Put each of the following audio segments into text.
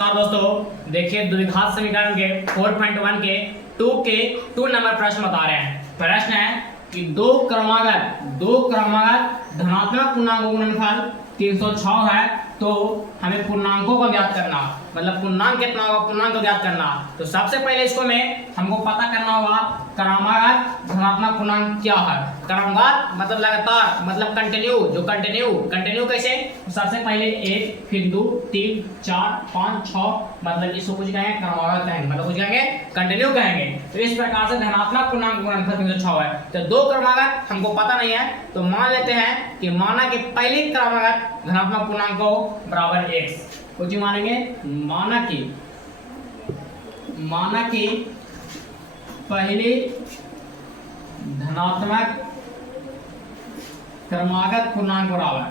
दोस्तों देखिए द्विघात समीकरण के 4.1 के 2 नंबर प्रश्न बता रहे हैं। प्रश्न है कि दो क्रमागत धनात्मक पूर्णांकों का गुणनफल 306 है, तो हमें पूर्णांकों का ज्ञात करना, मतलब पूर्णांक कितना होगा, पूर्णांक को ज्ञात करना। तो सबसे पहले इसको में हमको पता करना होगा क्रमागत धनात्मक पूर्णांक क्या है। क्रमागत मतलब लगातार, मतलब कंटिन्यू, जो कंटिन्यू कैसे, सबसे पहले 1 फिर 2 3 4 5 6, मतलब इसको कुछ कहेंगे क्रमागत कहेंगे, मतलब कुछ कहेंगे कंटिन्यू कहेंगे। तो इस प्रकार से धनात्मक पूर्णांक का गुणनफल 306 है। तो दो क्रमागत हमको पता नहीं है, तो मान लेते हैं कि माना कि पहली क्रमागत धनात्मक पूर्णांक को बराबर x, कुछ मानेंगे माना कि पहली धनात्मक क्रमागत पूर्णांक बराबर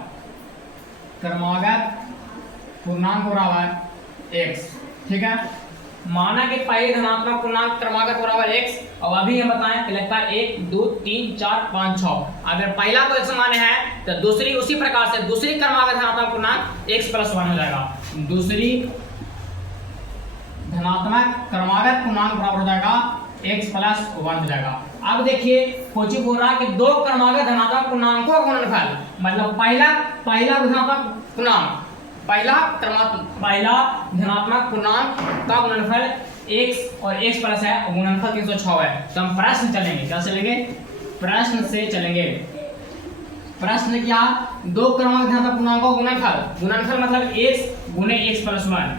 x, ठीक है। माना कि पहली धनात्मक पूर्णांक क्रमागत बराबर x, और अभी हम बताएं कि लगता है 1 2 3 4 5 6। अगर पहला को x माने हैं तो दूसरी उसी प्रकार से दूसरी क्रमागत धनात्मक पूर्णांक x + 1 हो जाएगा। दूसरी धनात्मक क्रमागत पूर्णांक बराबर हो जाएगा x + 1 हो जाएगा। अब देखिए कुछ बोल रहा है कि दो क्रमागत धनात्मक पूर्णांकों का गुणनफल, मतलब पहला धनात्मक पूर्णांक, पहला धनात्मक पूर्णांक का गुणनफल x और x प्लस है और गुणनफल 306 है। तो हम प्रश्न चलेंगे, क्या चलेंगे, प्रश्न से चलेंगे। प्रश्न क्या, दो क्रमागत धनात्मक पूर्णांकों का गुणनफल मतलब x गुने x + 1,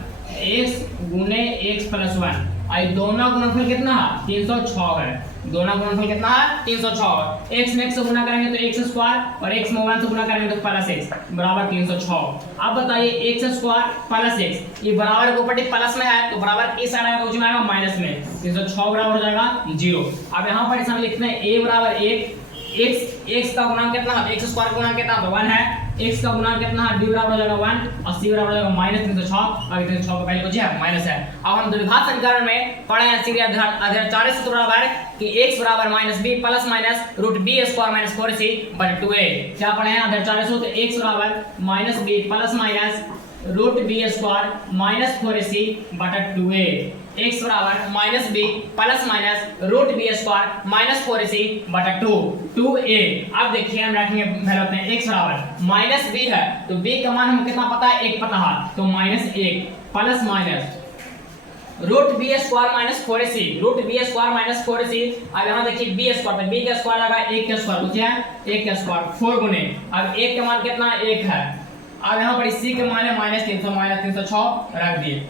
x गुने x + 1, आई दोनों गुणनफल कितना है 306 है। दोनों गुणनफल कितना है 306। x में x से गुणा करेंगे तो x स्क्वायर, और x में 1 से गुणा करेंगे तो प्लस x बराबर 306। अब बताइए x स्क्वायर प्लस x, ये बराबर प्रॉपर्टी प्लस में है, तो बराबर इस साइड आएगा, उसमें आएगा माइनस में, 306 बराबर हो जाएगा 0। अब यहाँ पर हम लिखते हैं a बराबर 1, x का गुणांक कितना है, x स्क्वायर का गुणांक कितना है 1 है, x का गुणांक कितना है d बराबर हो जाएगा 1 और c बराबर हो जाएगा -306, और 306 का पहले कुछ है माइनस है। अब हम द्विघात समीकरण में पढ़े हैं सीधे अधार सूत्र बराबर कि x बराबर -b plus minus √b² - 4c बटे 2a। क्या पढ़े हैं अधार सूत्र, x बराबर -b plus minus √b² - 4c बटे 2a, x बराबर -b plus minus √b² - 4c बटा 2a। अब देखिए हम रखेंगे वैल्यू अपने x बराबर -b है, तो b का मान हमको कितना पता है, 1 पता है, तो -1 plus minus √b² - 4c, 4c। अब यहाँ देखिए b² पे b का स्क्वायर आएगा 1 का स्क्वायर, कुछ है 1 का स्क्वायर 4 गुने, अब 1 का मान कितना 1 है। अब यहाँ पर c के मान है -306 रख दिए,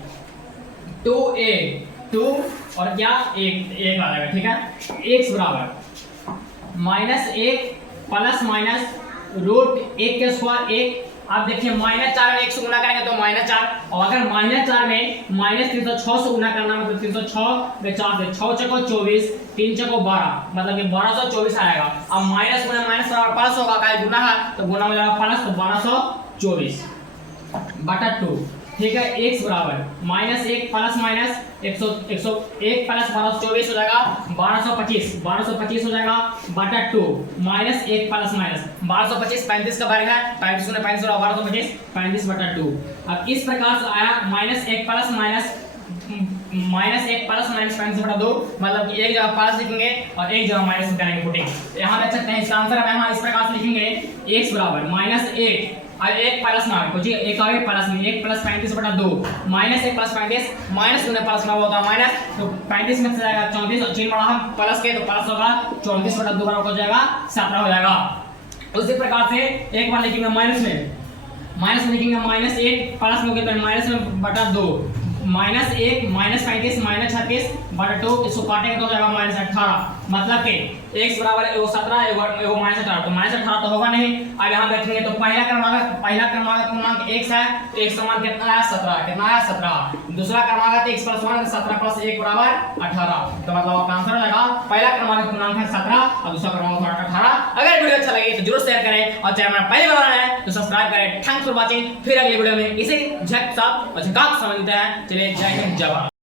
2a 2 और क्या 1 आ जाएगा, ठीक है। x बराबर -1 प्लस माइनस √1 के स्क्वायर 1। अब देखिए -4 में 1 से गुणा करेंगे तो -4, और अगर -4 में -306 से गुणा करना मतलब 306 में 4 से 6 चको 24, 3 चको 12, मतलब कि 1224 आएगा। अब माइनस गुना माइनस बराबर प्लस होगा, का गुना है तो गुना हो जाएगा प्लस, तो 1224 बटा 2, ठीक है। x बराबर -1 प्लस माइनस 101 प्लस 1224 हो जाएगा 1225 हो जाएगा बटा 2, -1 प्लस माइनस 1225 35 का वर्ग है, 35 गुना 35 और 1225 35 बटा 2। अब इस प्रकार से आया -1 प्लस माइनस 35 बटा 2, मतलब कि एक जगह प्लस लिखेंगे और एक जगह माइनस करेंगे पुटिंग। यहाँ देख सकते हैं इसका आंसर हम यहाँ इस प्रकार से लिखेंगे, x बराबर -1 और 1 प्लस में कुछ एक और प्लस में 1 प्लस 35 बटा 2, -1 प्लस 35 माइनस गुने प्लस में होता है माइनस, तो 35 में से जाएगा 34 और चिन्ह बढ़ा हम प्लस के, तो प्लस होगा 34 बटा 2 बराबर हो जाएगा 17 हो जाएगा। उसी प्रकार से एक बार लिखेंगे माइनस में लिखेंगे -1 प्लस में कितना माइनस में बटा 2, -1 -35 -36 बटा 2, इसको काटेंगे तो हो जाएगा -18, मतलब कि x बराबर एगो 17 एगो -18, तो -18 तो होगा नहीं। अब यहाँ देखेंगे तो पहला क्रमागत पूर्णांक x है, तो x समान कितना है 17, कितना है 17। दूसरा क्रमागत x + 1 17 + 1 बराबर 18, तो मतलब आपका आंसर हो जाएगा पहला क्रमागत पूर्णांक है 17 और दूसरा क्रमागत 18। अगर वीडियो अच्छा लगे तो जरूर शेयर करें, और चैनल पहले बार आए हैं तो सब्सक्राइब करें। थैंक्स फॉर वाचिंग, फिर अगली वीडियो में इसे झट साफ और झकाक समझते हैं। चलिए जय हिंद जय भारत।